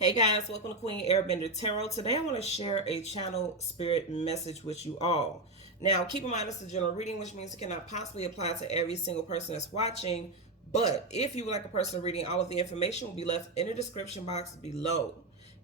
Hey guys, welcome to Queen Airbender Tarot. Today I want to share a channel spirit message with you all. Now, keep in mind this is a general reading, which means it cannot possibly apply to every single person that's watching. But if you would like a personal reading, all of the information will be left in the description box below.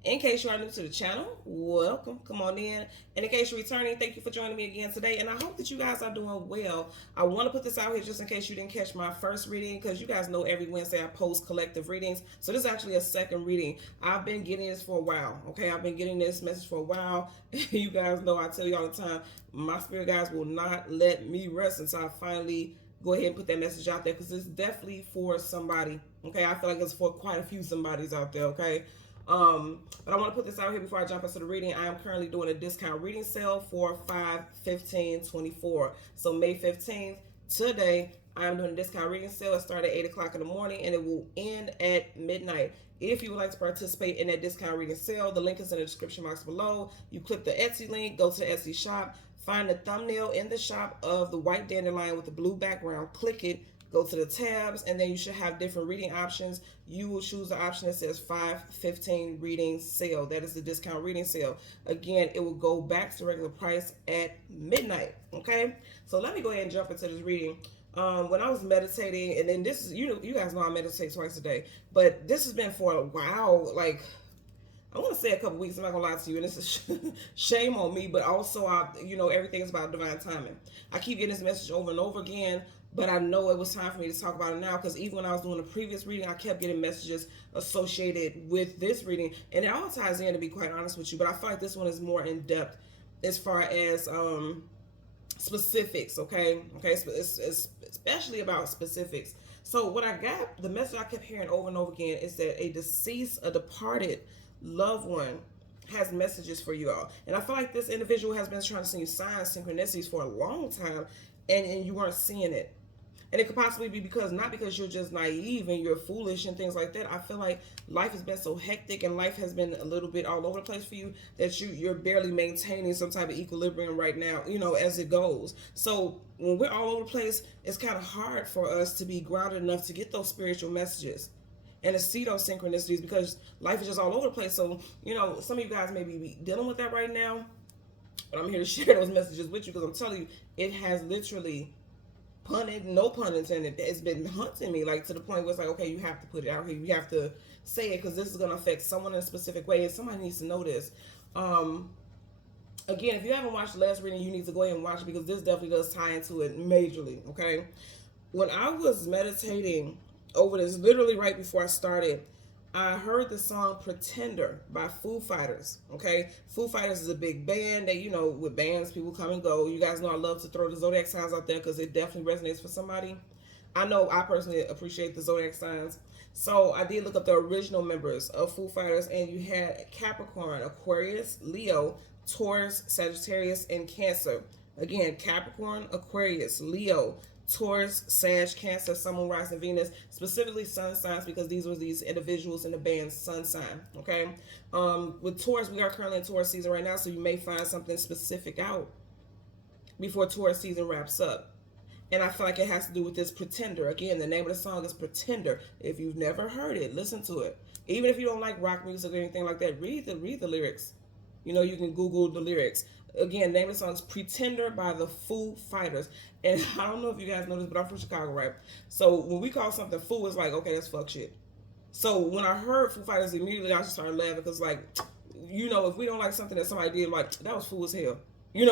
In case you are new to the channel, welcome. Come on in. And in case you're returning, thank you for joining me again today. And I hope that you guys are doing well. I want to put this out here just in case you didn't catch my first reading, because you guys know every Wednesday I post collective readings. So this is actually a second reading. I've been getting this for a while. Okay, I've been getting this message for a while. You guys know I tell you all the time, my spirit guides will not let me rest until I finally go ahead and put that message out there, because it's definitely for somebody. Okay, I feel like it's for quite a few somebodies out there. Okay. But I want to put this out here before I jump into the reading. I am currently doing a discount reading sale for 5/15/24. So May 15th, today, I am doing a discount reading sale. It started at 8 o'clock in the morning and it will end at midnight. If you would like to participate in that discount reading sale, the link is in the description box below. You click the Etsy link, go to the Etsy shop, find the thumbnail in the shop of the white dandelion with the blue background, click it, go to the tabs, and then you should have different reading options. You will choose the option that says 5/15 reading sale. That is the discount reading sale. Again, it will go back to regular price at midnight. Okay, so let me go ahead and jump into this reading. When I was meditating, and then this is, you guys know I meditate twice a day, but this has been for a while, like I want to say a couple weeks. I'm not gonna lie to you, and this is shame on me, but also everything is about divine timing. I keep getting this message over and over again, but I know it was time for me to talk about it now, because even when I was doing the previous reading, I kept getting messages associated with this reading, and it all ties in, to be quite honest with you. But I feel like this one is more in depth as far as specifics. Okay, it's especially about specifics. So what I got, the message I kept hearing over and over again is that a departed loved one has messages for you all. And I feel like this individual has been trying to send you signs, synchronicities for a long time, and you weren't seeing it. And it could possibly be because, not because you're just naive and you're foolish and things like that. I feel like life has been so hectic and life has been a little bit all over the place for you that you're barely maintaining some type of equilibrium right now, as it goes. So when we're all over the place, it's kind of hard for us to be grounded enough to get those spiritual messages and to see those synchronicities, because life is just all over the place. So, some of you guys may be dealing with that right now, but I'm here to share those messages with you, because I'm telling you, it has literally, no pun intended, it's been hunting me, like, to the point where it's like, okay, you have to put it out here. You have to say it, because this is going to affect someone in a specific way, and somebody needs to know this. Again, if you haven't watched the last reading, you need to go ahead and watch it, because this definitely does tie into it majorly, okay? When I was meditating over this, literally right before I started, I heard the song Pretender by Foo Fighters. Okay, Foo Fighters is a big band. They, with bands, people come and go. You guys know I love to throw the zodiac signs out there, because it definitely resonates for somebody. I know I personally appreciate the zodiac signs. So I did look up the original members of Foo Fighters, and you had Capricorn, Aquarius, Leo, Taurus, Sagittarius, and Cancer. Again, Capricorn, Aquarius, Leo, Taurus, Sag, Cancer, Sun, Moon, Rising, Venus, specifically sun signs, because these were these individuals in the band's sun sign. Okay, with Taurus, we are currently in Taurus season right now, so you may find something specific out before Taurus season wraps up. And I feel like it has to do with this Pretender. Again, the name of the song is Pretender. If you've never heard it, listen to it. Even if you don't like rock music or anything like that, read the lyrics. You can Google the lyrics. Again, name of the song is Pretender by the Foo Fighters. And I don't know if you guys know this, but I'm from Chicago, right? So when we call something foo, it's like, okay, that's fuck shit. So when I heard Foo Fighters, immediately I just started laughing, because, like, if we don't like something that somebody did, like, that was foo as hell.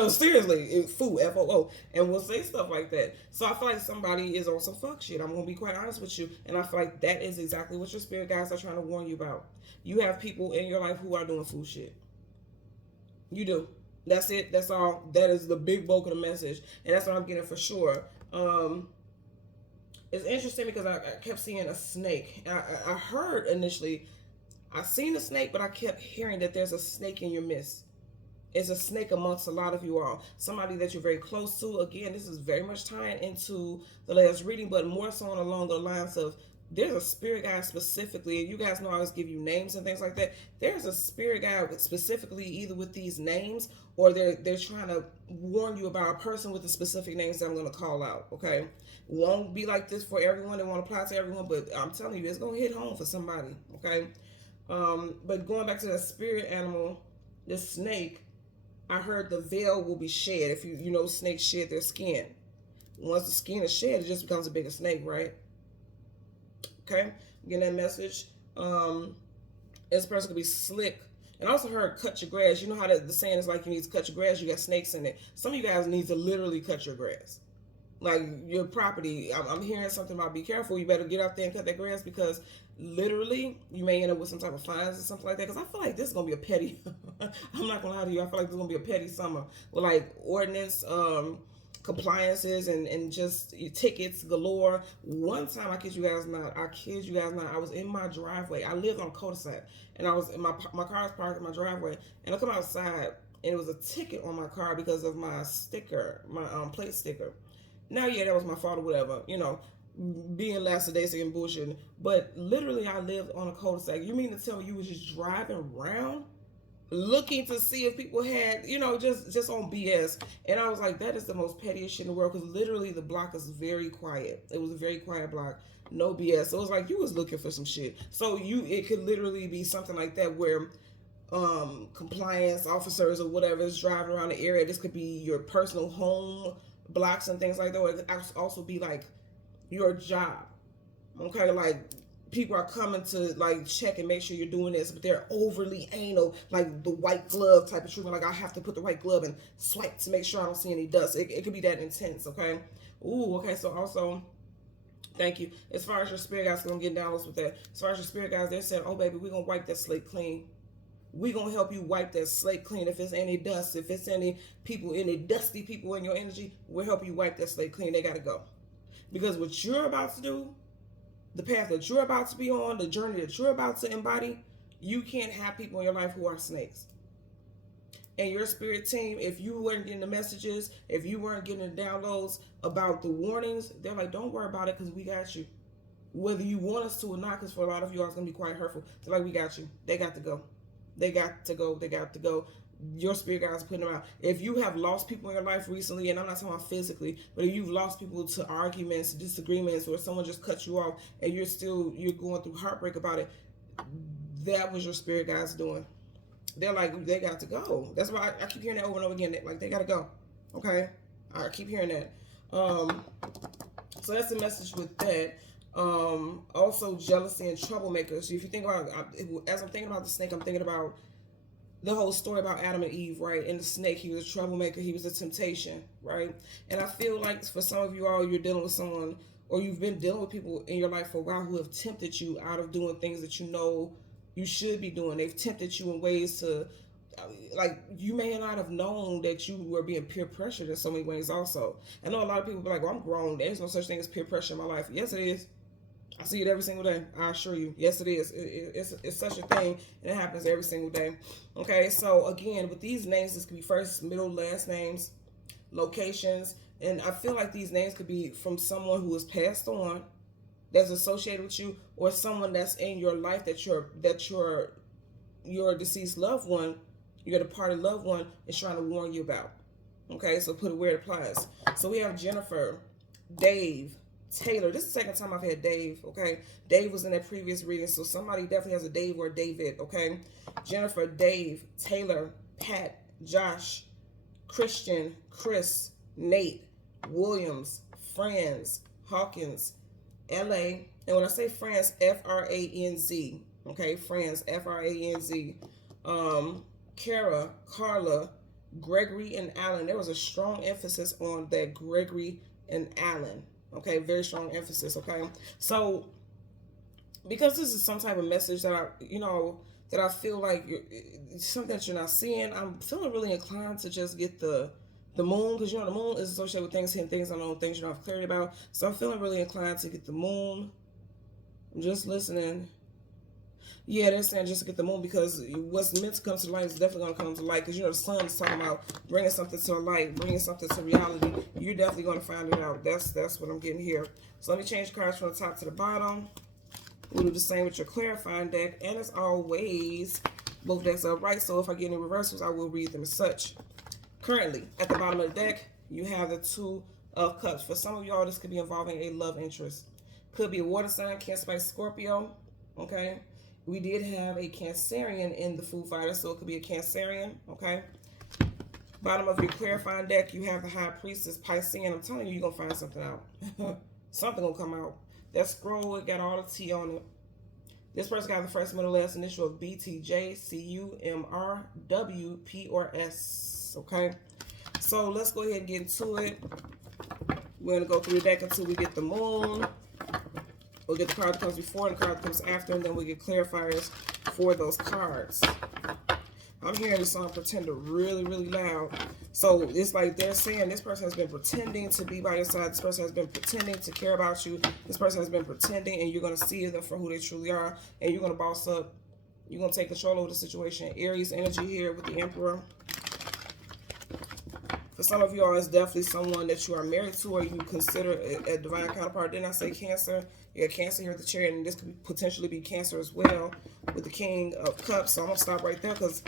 Seriously, foo, F-O-O. And we'll say stuff like that. So I feel like somebody is on some fuck shit. I'm going to be quite honest with you. And I feel like that is exactly what your spirit guides are trying to warn you about. You have people in your life who are doing foo shit. You do. That's it. That's all. That is the big bulk of the message. And that's what I'm getting for sure. It's interesting, because I kept seeing a snake. I heard initially, I seen a snake, but I kept hearing that there's a snake in your midst. It's a snake amongst a lot of you all. Somebody that you're very close to. Again, this is very much tying into the last reading, but more so along the lines of, there's a spirit guide specifically, and you guys know I always give you names and things like that. There's a spirit guide specifically either with these names, or they're trying to warn you about a person with the specific names that I'm going to call out, okay? It won't be like this for everyone. It won't apply to everyone, but I'm telling you, it's going to hit home for somebody, okay? But going back to the spirit animal, the snake, I heard the veil will be shed. If you know snakes shed their skin. Once the skin is shed, it just becomes a bigger snake, right? Okay, getting that message. This person could be slick. And I also heard cut your grass. You know how the saying is like you need to cut your grass. You got snakes in it. Some of you guys need to literally cut your grass. Like your property. I'm hearing something about be careful. You better get out there and cut that grass because literally you may end up with some type of fines or something like that. Because I feel like this is gonna be a petty. I'm not gonna lie to you. I feel like this is gonna be a petty summer with like ordinance. Compliances and just tickets galore. One time, I kid you guys not, I was in my driveway. I lived on a cul-de-sac, and I was in my car was parked in my driveway, and I come outside, and it was a ticket on my car because of my sticker, my plate sticker. Now, yeah, that was my fault or whatever, being lackadaisical and bullshit. But literally, I lived on a cul-de-sac. You mean to tell me you was just driving around? Looking to see if people had, just on BS. And I was like, that is the most pettiest shit in the world because literally the block is very quiet. It was a very quiet block. No BS. So it was like you was looking for some shit. So it could literally be something like that where compliance officers or whatever is driving around the area. This could be your personal home blocks and things like that. Or it could also be like your job. Okay, like people are coming to like check and make sure you're doing this, but they're overly anal, like the white glove type of treatment. Like I have to put the white glove and swipe to make sure I don't see any dust. It could be that intense. Okay. Ooh. Okay. So also, thank you. As far as your spirit guys, gonna get downloads with that. As far as your spirit guys, they're saying, "Oh baby, we're gonna wipe that slate clean. We're gonna help you wipe that slate clean. If it's any dust, if it's any people, any dusty people in your energy, we'll help you wipe that slate clean. They gotta go, because what you're about to do." The path that you're about to be on, the journey that you're about to embody, you can't have people in your life who are snakes. And your spirit team, if you weren't getting the messages, if you weren't getting the downloads about the warnings, they're like, don't worry about it because we got you. Whether you want us to or not, because for a lot of you, it's going to be quite hurtful. They're like, we got you. They got to go. They got to go. They got to go. Your spirit guides are putting them out. If you have lost people in your life recently, and I'm not talking about physically, but if you've lost people to arguments, disagreements, or someone just cut you off and you're going through heartbreak about it, that was your spirit guides doing. They're like, they got to go. That's why I keep hearing that over and over again. Like, they got to go. Okay? I keep hearing that. So that's the message with that. Also, jealousy and troublemakers. So if you think about, as I'm thinking about the snake, I'm thinking about the whole story about Adam and Eve, right? And the snake, he was a troublemaker. He was a temptation, right? And I feel like for some of you all, you're dealing with someone, or you've been dealing with people in your life for a while who have tempted you out of doing things that you know you should be doing. They've tempted you in ways to, like, you may not have known that you were being peer pressured in so many ways also. I know a lot of people be like, well, I'm grown. There's no such thing as peer pressure in my life. Yes, it is. I see it every single day. I assure you. Yes, it is. It's such a thing, and it happens every single day. Okay, so again, with these names, this could be first, middle, last names, locations, and I feel like these names could be from someone who has passed on, that's associated with you, or someone that's in your life that your deceased loved one, your departed loved one, is trying to warn you about. Okay, so put it where it applies. So we have Jennifer, Dave, Taylor. This is the second time I've had Dave, okay? Dave was in that previous reading, so somebody definitely has a Dave or David, okay? Jennifer, Dave, Taylor, Pat, Josh, Christian, Chris, Nate, Williams, Franz, Hawkins, L.A., and when I say Franz, F-R-A-N-Z, okay? Franz, F-R-A-N-Z, Kara, Carla, Gregory, and Allen. There was a strong emphasis on that Gregory and Allen. Okay, very strong emphasis. Okay, so because this is some type of message that I feel like something that you're not seeing, I'm feeling really inclined to just get the moon, because the moon is associated with things, hitting things unknown, things you don't have clarity about. So I'm feeling really inclined to get the moon. I'm just listening. Yeah, they're saying just to get the moon, because what's meant to come to light is definitely going to come to light, because the sun is talking about bringing something to light, bringing something to reality. You're definitely going to find it out. That's what I'm getting here. So let me change cards from the top to the bottom. We'll do the same with your clarifying deck, and as always, both decks are right, so if I get any reversals, I will read them as such. Currently, at the bottom of the deck, you have the Two of Cups. For some of y'all, this could be involving a love interest. Could be a water sign, Cancer, Scorpio, okay? We did have a Cancerian in the Foo Fighter, so it could be a Cancerian, okay? Bottom of your clarifying deck, you have the High Priestess Piscean. I'm telling you, you're going to find something out. Something going to come out. That scroll, it got all the T on it. This person got the first, middle, last initial of B, T, J, C, U, M, R, W, P, or S, okay? So let's go ahead and get into it. We're going to go through the deck until we get the moon. We'll get the card that comes before and the card that comes after, and then we'll get clarifiers for those cards. I'm hearing the song Pretender really, really loud. So it's like they're saying this person has been pretending to be by your side. This person has been pretending to care about you. This person has been pretending, and you're going to see them for who they truly are. And you're going to boss up. You're going to take control over the situation. Aries energy here with the Emperor. For some of y'all, it's definitely someone that you are married to or you consider a divine counterpart. Didn't I say Cancer? You got Cancer here at the Chariot, and this could potentially be Cancer as well with the King of Cups. So I'm going to stop right there because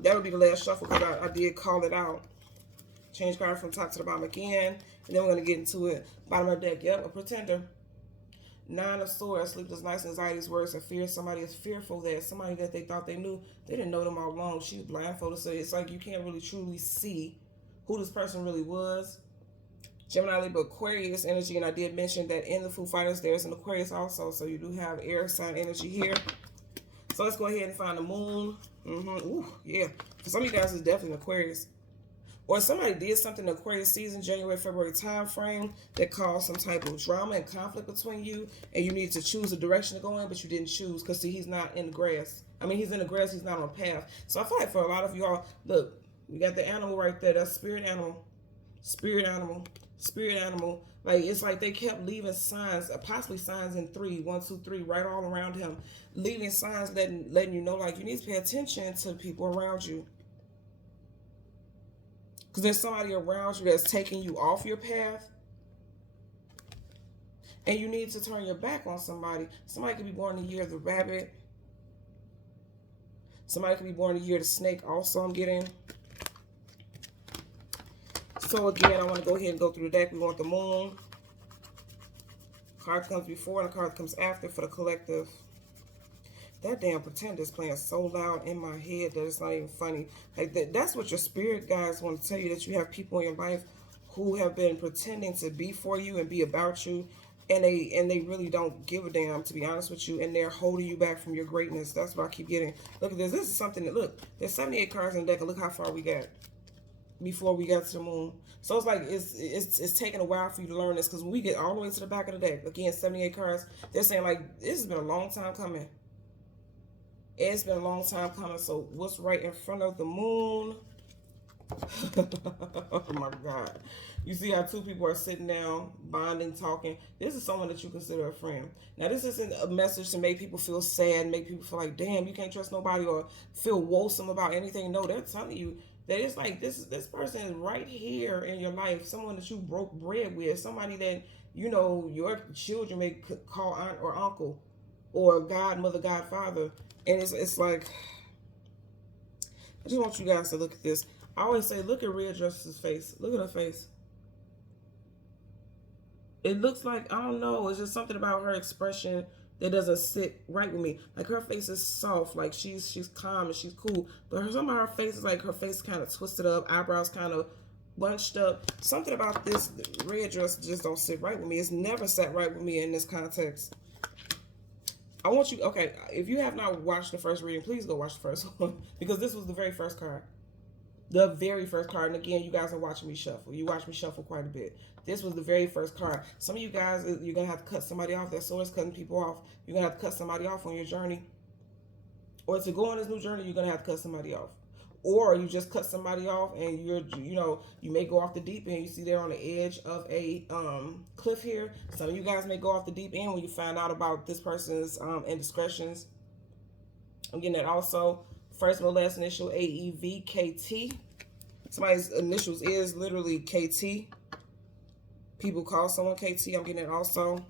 that would be the last shuffle because I did call it out. Change card from top to the bottom again, and then we're going to get into it. Bottom of the deck, yep, a Pretender. Nine of Swords, sleepless nights, anxieties, worries, and fear. Somebody is fearful that somebody that they thought they knew, they didn't know them all along. She's blindfolded, so it's like you can't really truly see who this person really was. Gemini, Libra, Aquarius energy, and I did mention that in the Foo Fighters there's an Aquarius also, so you do have air sign energy here. So let's go ahead and find the moon. Ooh, yeah. For some of you guys, it's definitely an Aquarius. Or somebody did something in the Aquarius season, January, February time frame that caused some type of drama and conflict between you, and you needed to choose a direction to go in, but you didn't choose because, see, he's not in the grass. I mean, he's in the grass, he's not on a path. So I feel like for a lot of y'all, look, we got the animal right there. That's spirit animal. Spirit animal. Spirit animal. Like, it's like they kept leaving signs, possibly signs in 3, 1, 2, 3, right all around him. Leaving signs letting you know, like, you need to pay attention to the people around you. Because there's somebody around you that's taking you off your path. And you need to turn your back on somebody. Somebody could be born in the year of the rabbit. Somebody could be born in the year of the snake also, I'm getting. So again, I want to go ahead and go through the deck. We want the moon. Card comes before and the card comes after for the collective. That damn Pretender is playing so loud in my head that it's not even funny. Like that's what your spirit guides want to tell you, that you have people in your life who have been pretending to be for you and be about you, and they really don't give a damn, to be honest with you, and they're holding you back from your greatness. That's what I keep getting. Look at this. This is something that, look, there's 78 cards in the deck, and look how far we got before we got to the moon. So it's like it's taking a while for you to learn this, because when we get all the way to the back of the deck, again, 78 cards, they're saying like this has been a long time coming. It's been a long time coming. So what's right in front of the moon? Oh my God. You see how two people are sitting down, bonding, talking. This is someone that you consider a friend. Now, this isn't a message to make people feel sad, make people feel like, damn, you can't trust nobody, or feel woeful about anything. No, they're telling you that it's like this person is right here in your life, someone that you broke bread with, somebody that, you know, your children may call aunt or uncle or godmother, godfather. And it's like, I just want you guys to look at this. I always say, look at Red Dress's face. Look at her face. It looks like, I don't know, it's just something about her expression that doesn't sit right with me. Like, her face is soft, like she's calm and she's cool, but some of her face is like, her face kind of twisted up, eyebrows kind of bunched up. Something about this red dress just don't sit right with me. It's never sat right with me in this context. I want you, okay, if you have not watched the first reading, please go watch the first one, because this was the very first card. The very first card. And again, you guys are watching me shuffle. You watch me shuffle quite a bit. This was the very first card. Some of you guys, you're going to have to cut somebody off. That sword's cutting people off. You're going to have to cut somebody off on your journey. Or to go on this new journey, you're going to have to cut somebody off. Or you just cut somebody off and you may go off the deep end. You see they're on the edge of a cliff here. Some of you guys may go off the deep end when you find out about this person's indiscretions. I'm getting that also. First and last initial, AEVKT. Somebody's initials is literally KT. People call someone KT. I'm getting it also.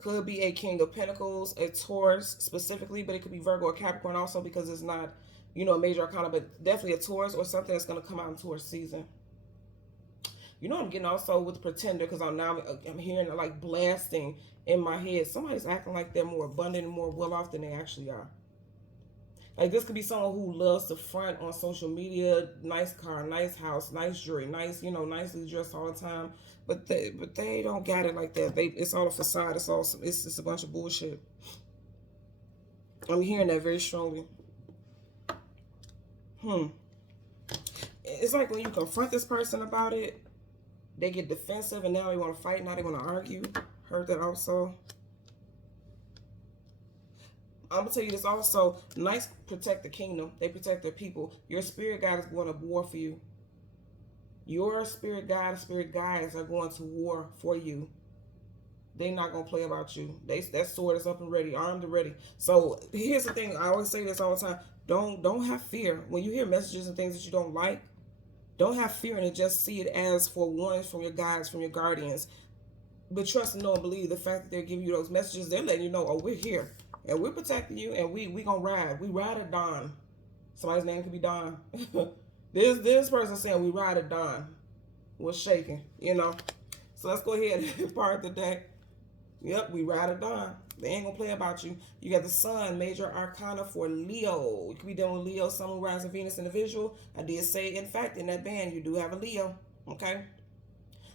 Could be a King of Pentacles, a Taurus specifically, but it could be Virgo or Capricorn also, because it's not, you know, a major arcana, but definitely a Taurus or something that's going to come out in Taurus season. You know, I'm getting also with the Pretender, because I'm hearing like blasting in my head. Somebody's acting like they're more abundant and more well off than they actually are. Like this could be someone who loves to front on social media, nice car, nice house, nice jewelry, nice, nicely dressed all the time. But they don't got it like that. It's all a facade. It's a bunch of bullshit. I'm hearing that very strongly. Hmm. It's like when you confront this person about it, they get defensive and now they want to fight. Now they want to argue. Heard that also. I'm gonna tell you this also. Knights protect the kingdom. They protect their people. Your spirit guide is going to war for you. Your spirit guide and spirit guides are going to war for you. They're not gonna play about you. That sword is up and ready, armed and ready. So here's the thing. I always say this all the time. Don't have fear when you hear messages and things that you don't like. Don't have fear and just see it as for warnings from your guides, from your guardians. But trust and know and believe the fact that they're giving you those messages. They're letting you know, oh, we're here and we're protecting you, and we gonna ride. We ride at dawn. Somebody's name could be Don. this person saying we ride at dawn. Was shaking, So let's go ahead and part the deck. Yep, we ride at dawn. They ain't gonna play about you. You got the Sun, major arcana for Leo. You could be dealing with Leo, Sun, Moon, Rising, Venus, individual. I did say, in fact, in that band, you do have a Leo. Okay.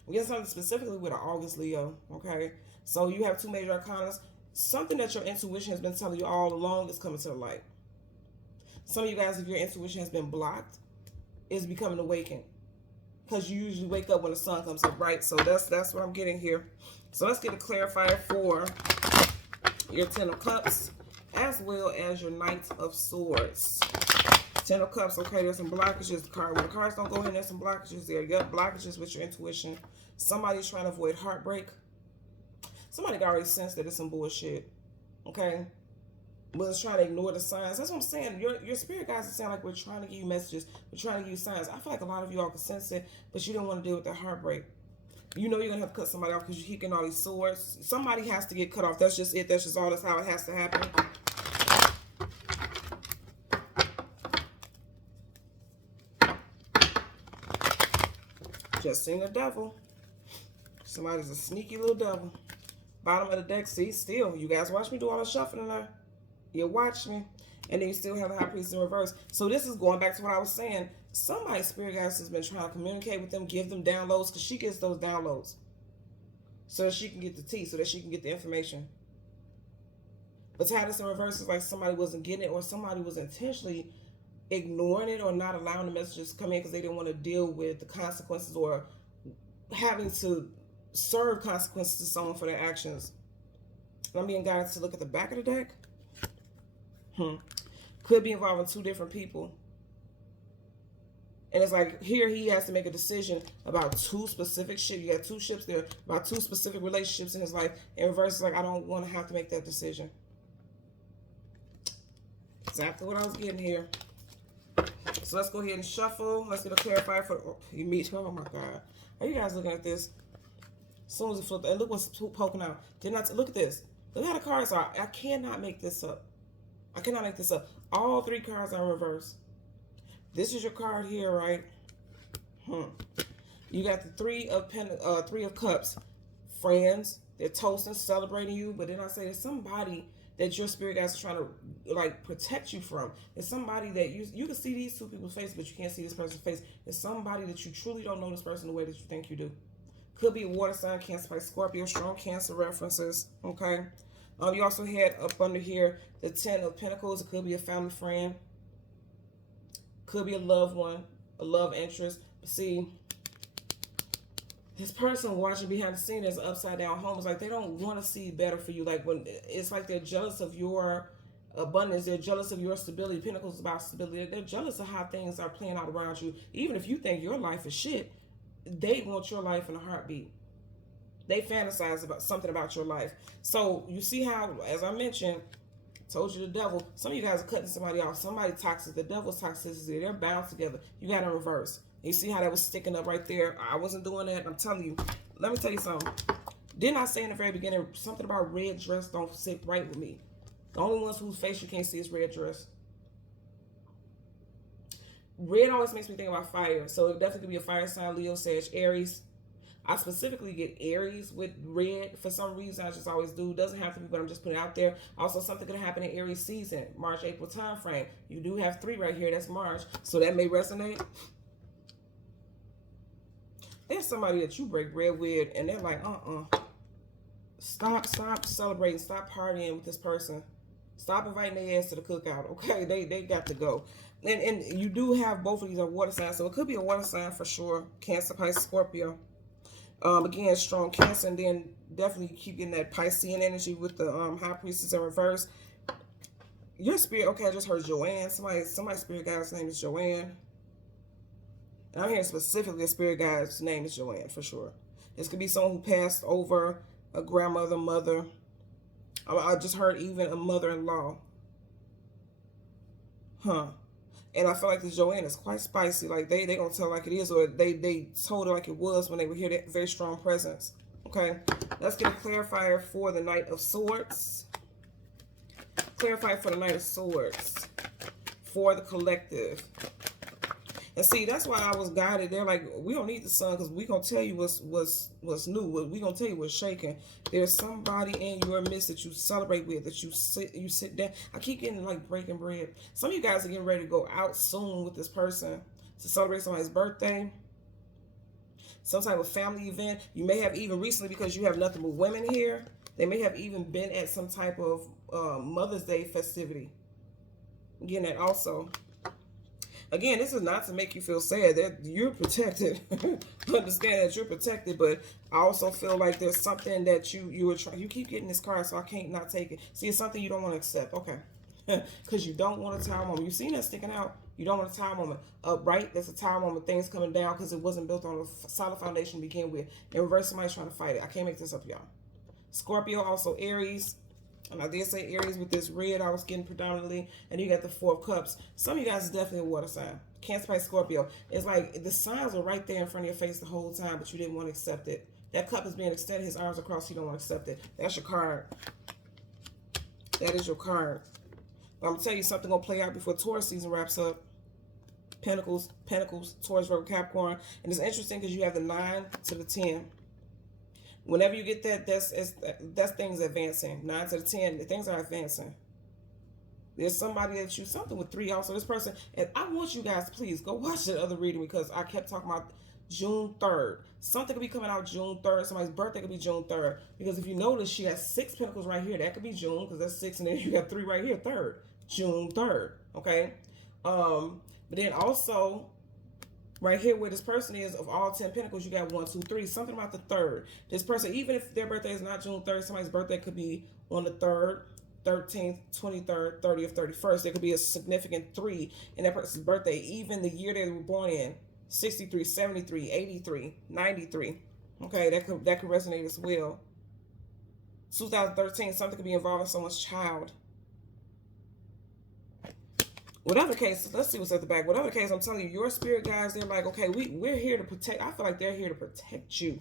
We get something specifically with an August Leo. Okay. So you have two major arcanas. Something that your intuition has been telling you all along is coming to the light. Some of you guys, if your intuition has been blocked, is becoming awakened. Because you usually wake up when the sun comes up, right? So that's what I'm getting here. So let's get a clarifier for your Ten of Cups as well as your Knight of Swords. Ten of Cups, okay, there's some blockages. When the cards don't go in, there's some blockages there. Yep, blockages with your intuition. Somebody's trying to avoid heartbreak. Somebody already sensed that it's some bullshit, okay? But it's trying to ignore the signs. That's what I'm saying. Your spirit guides are saying like we're trying to give you messages. We're trying to give you signs. I feel like a lot of you all can sense it, but you don't want to deal with that heartbreak. You know you're going to have to cut somebody off because you're keeping all these swords. Somebody has to get cut off. That's just it. That's just all. That's how it has to happen. Just seen the devil. Somebody's a sneaky little devil. Bottom of the deck, see, still. You guys watch me do all the shuffling there. You watch me. And then you still have the High Priest in reverse. So this is going back to what I was saying. Somebody's spirit guide has been trying to communicate with them, give them downloads, because she gets those downloads. So that she can get the tea, so that she can get the information. But to have this in reverse is like somebody wasn't getting it, or somebody was intentionally ignoring it or not allowing the messages to come in because they didn't want to deal with the consequences or having to serve consequences to someone for their actions. And I'm being guided to look at the back of the deck. Could be involving two different people. And it's like here he has to make a decision about two specific ships. You got two ships there about two specific relationships in his life. In reverse, it's like I don't want to have to make that decision. Exactly what I was getting here. So let's go ahead and shuffle. Let's get a clarifier for you meet. Oh my God. Are you guys looking at this? As soon as it flipped, and look what's poking out. Look at this. Look how the cards are. I cannot make this up. I cannot make this up. All three cards are in reverse. This is your card here, right? You got the Three of Cups. Friends, they're toasting, celebrating you. But then I say there's somebody that your spirit guides are trying to like protect you from. There's somebody that you can see these two people's face, but you can't see this person's face. There's somebody that you truly don't know this person the way that you think you do. Could be a water sign, Cancer, Pisces, Scorpio, strong Cancer references. Okay. You also had up under here the Ten of Pentacles. It could be a family friend. Could be a loved one, a love interest. But see, this person watching behind the scene is upside down home. It's like they don't want to see better for you. Like when it's like they're jealous of your abundance. They're jealous of your stability. Pentacles is about stability. They're jealous of how things are playing out around you. Even if you think your life is shit, they want your life in a heartbeat. They fantasize about something about your life. So you see how, as I mentioned, told you the devil. Some of you guys are cutting somebody off. Somebody toxic. The devil's toxicity. They're bound together. You got in reverse. You see how that was sticking up right there? I wasn't doing that. I'm telling you. Let me tell you something. Didn't I say in the very beginning something about red dress don't sit right with me? The only ones whose face you can't see is red dress. Red always makes me think about fire. So it definitely could be a fire sign, Leo, Sag, Aries. I specifically get Aries with red for some reason. I just always do. Doesn't have to be, but I'm just putting it out there. Also, something could happen in Aries season, March, April time frame. You do have 3 right here. That's March. So that may resonate. There's somebody that you break bread with, and they're like, stop celebrating, stop partying with this person. Stop inviting their ass to the cookout, okay? They got to go. And you do have both of these are water signs, so it could be a water sign for sure. Cancer, Pisces, Scorpio. Again, strong Cancer, and then definitely keep getting that Piscean energy with the High Priestess in reverse. Your spirit, okay, I just heard Joanne. Somebody's spirit guide's name is Joanne. And I'm hearing specifically the spirit guide's name is Joanne for sure. This could be someone who passed over, a grandmother, mother. I just heard even a mother-in-law. And I feel like this Joanne is quite spicy. Like they gonna tell like it is, or they told her like it was when they were here. That very strong presence. Okay, let's get a clarifier for the Knight of Swords. Clarify for the Knight of Swords for the collective. And see, that's why I was guided. They're like, we don't need the sun because we're going to tell you what's new. We're going to tell you what's shaking. There's somebody in your midst that you celebrate with, that you sit down. I keep getting like breaking bread. Some of you guys are getting ready to go out soon with this person to celebrate somebody's birthday. Some type of family event. You may have even recently, because you have nothing but women here, they may have even been at some type of Mother's Day festivity. Again, that also. Again, this is not to make you feel sad that you're protected. Understand that you're protected, but I also feel like there's something that you were trying. You keep getting this card, so I can't not take it. See, it's something you don't want to accept. Okay. Because you don't want a tower moment. You've seen that sticking out. You don't want a tower moment. Upright, there's a tower moment. Things coming down because it wasn't built on a solid foundation to begin with. In reverse, somebody's trying to fight it. I can't make this up, y'all. Scorpio, also Aries. And I did say Aries with this red I was getting predominantly. And you got the 4 of Cups. Some of you guys is definitely a water sign. Cancer, Pisces, Scorpio. It's like the signs are right there in front of your face the whole time, but you didn't want to accept it. That cup is being extended, his arms across, you don't want to accept it. That's your card. That is your card. But I'm going to tell you something going to play out before Taurus season wraps up. Pentacles, Taurus, Virgo, Capricorn. And it's interesting because you have the 9 to the 10. Whenever you get that, that's things advancing. 9 to the 10, things are advancing. There's somebody that you, something with 3 also. This person, and I want you guys, please go watch the other reading because I kept talking about June 3rd. Something could be coming out June 3rd. Somebody's birthday could be June 3rd. Because if you notice, she has 6 pentacles right here. That could be June because that's 6. And then you got 3 right here, 3rd. June 3rd. Okay? But then also, right here where this person is, of all 10 pentacles, you got 1, 2, 3. Something about the 3rd. This person, even if their birthday is not June 3rd, somebody's birthday could be on the 3rd, 13th, 23rd, 30th, 31st. There could be a significant 3 in that person's birthday. Even the year they were born in, 63, 73, 83, 93. Okay, that could resonate as well. 2013, something could be involving someone's child. Whatever the case, let's see what's at the back. Whatever the case, I'm telling you, your spirit guides, they're like, okay, we're here to protect. I feel like they're here to protect you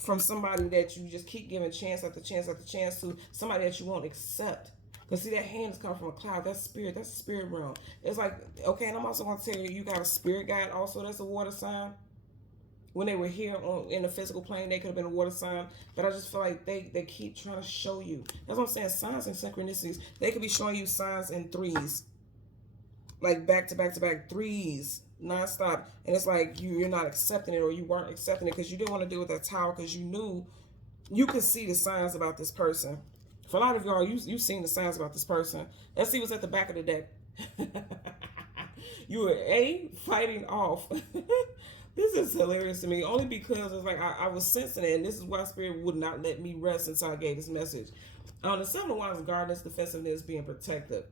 from somebody that you just keep giving chance after chance after chance to, somebody that you won't accept. Because see, that hand is coming from a cloud. That's spirit. That's the spirit realm. It's like, okay, and I'm also going to tell you, you got a spirit guide also. That's a water sign. When they were here in the physical plane, they could have been a water sign. But I just feel like they keep trying to show you. That's what I'm saying. Signs and synchronicities. They could be showing you signs in 3s. Like back to back to back 3s. Nonstop. And it's like you're not accepting it, or you weren't accepting it because you didn't want to deal with that tower because you knew you could see the signs about this person. For a lot of y'all, you've seen the signs about this person. Let's see what's at the back of the deck. You were fighting off. This is hilarious to me, only because it's like I was sensing it, and this is why Spirit would not let me rest until I gave this message. The 7 of Wands, guardedness, defensiveness, being protected.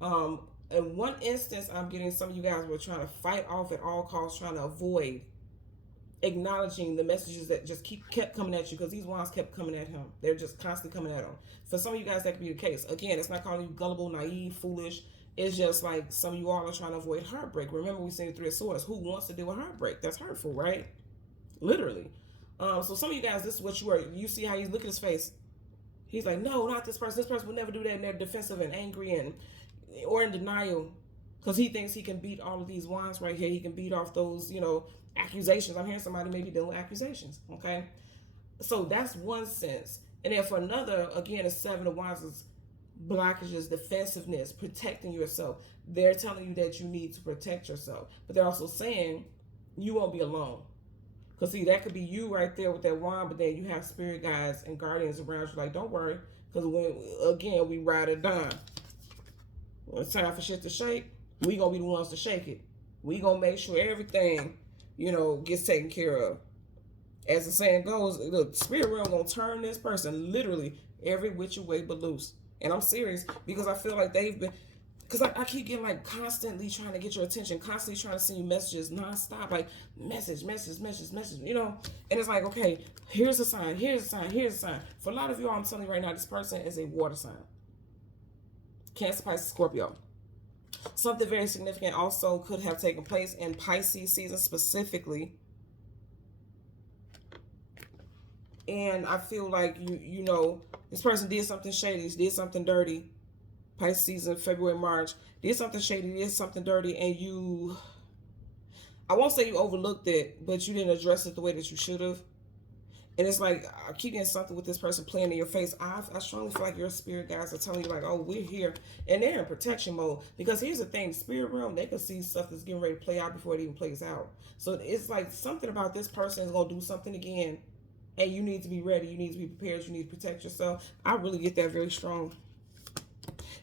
In one instance, I'm getting some of you guys were trying to fight off at all costs, trying to avoid acknowledging the messages that just kept coming at you, because these wands kept coming at him. They're just constantly coming at him. For some of you guys, that could be the case. Again, it's not calling you gullible, naive, foolish. It's just like some of you all are trying to avoid heartbreak. Remember, we see the 3 of Swords. Who wants to deal with heartbreak? That's hurtful, right? Literally. So some of you guys, this is what you are. You see how you look at his face. He's like, no, not this person. This person would never do that. And they're defensive and angry or in denial. because he thinks he can beat all of these wands right here. He can beat off those, accusations. I'm hearing somebody maybe dealing with accusations. Okay, so that's one sense. And then for another, again, the Seven of Wands is blockages, defensiveness, protecting yourself. They're telling you that you need to protect yourself, but they're also saying you won't be alone. Because see, that could be you right there with that wand, but then you have spirit guides and guardians around you like, don't worry, because when, again, we ride it down. When it's time for shit to shake, we gonna be the ones to shake it. We gonna make sure everything, gets taken care of. As the saying goes, the spirit realm gonna turn this person literally every which way but loose. And I'm serious because I feel like they've been, because I keep getting like constantly trying to get your attention, constantly trying to send you messages nonstop, like message. And it's like, okay, here's a sign, here's a sign, here's a sign. For a lot of you, I'm telling you right now, this person is a water sign. Cancer, Pisces, Scorpio. Something very significant also could have taken place in Pisces season specifically. And I feel like, this person did something shady, did something dirty. Pisces season, February, March, did something shady, did something dirty, and I won't say you overlooked it, but you didn't address it the way that you should have. And it's like, I keep getting something with this person playing in your face. I strongly feel like your spirit guides are telling you like, oh, we're here. And they're in protection mode. Because here's the thing, the spirit realm, they can see stuff that's getting ready to play out before it even plays out. So it's like something about this person is going to do something again. And you need to be ready. You need to be prepared. You need to protect yourself. I really get that very strong.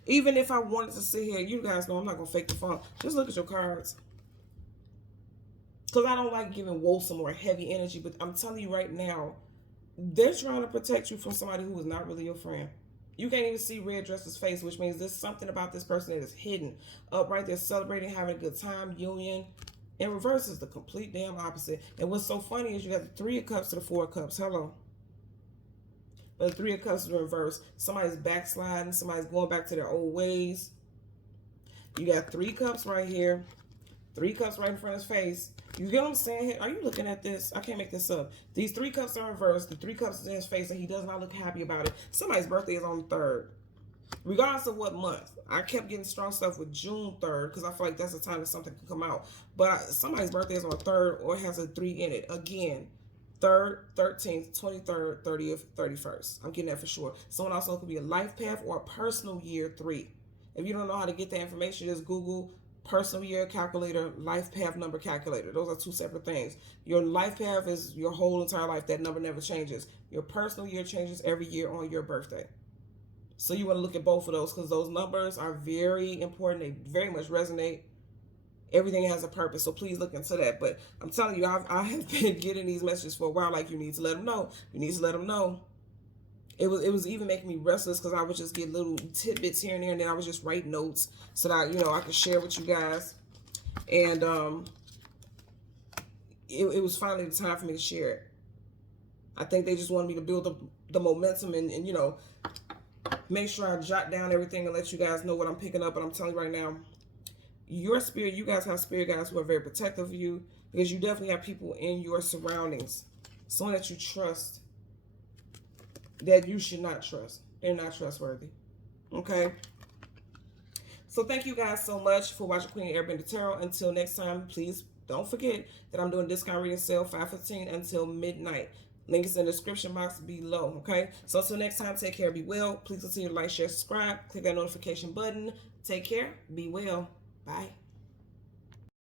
Even if I wanted to sit here, you guys know I'm not going to fake the funk. Just look at your cards. Because I don't like giving woeful or heavy energy, but I'm telling you right now, they're trying to protect you from somebody who is not really your friend. You can't even see red dresser's face, which means there's something about this person that is hidden. Upright, they're celebrating, having a good time, union. In reverse is the complete damn opposite. And what's so funny is you got the Three of Cups to the Four of Cups. Hello. But the Three of Cups is in reverse. Somebody's backsliding. Somebody's going back to their old ways. You got Three Cups right here. Three Cups right in front of his face. You get what I'm saying here? Are you looking at this? I can't make this up. These Three Cups are in reverse. The Three Cups is in his face and he does not look happy about it. Somebody's birthday is on the 3rd. Regardless of what month. I kept getting strong stuff with June 3rd because I feel like that's the time that something can come out. But somebody's birthday is on the 3rd or has a 3 in it. Again, 3rd, 13th, 23rd, 30th, 31st. I'm getting that for sure. Someone also could be a life path or a personal year 3. If you don't know how to get that information, just Google personal year calculator, life path number calculator. Those are two separate things. Your life path is your whole entire life. That number never changes. Your personal year changes every year on your birthday. So you want to look at both of those because those numbers are very important. They very much resonate. Everything has a purpose. So please look into that. But I'm telling you, I have been getting these messages for a while. Like, you need to let them know. You need to let them know. It was even making me restless because I would just get little tidbits here and there. And then I would just write notes so that, I could share with you guys. And it was finally the time for me to share it. I think they just wanted me to build the momentum and make sure I jot down everything and let you guys know what I'm picking up. But I'm telling you right now, your spirit, you guys have spirit guides who are very protective of you because you definitely have people in your surroundings. Someone that you trust that you should not trust. They're not trustworthy. Okay? So thank you guys so much for watching Queen Airbender Tarot. Until next time, please don't forget that I'm doing discount reading sale 5/15 until midnight. Link is in the description box below, okay? So until next time, take care, be well. Please continue to like, share, subscribe. Click that notification button. Take care, be well. Bye.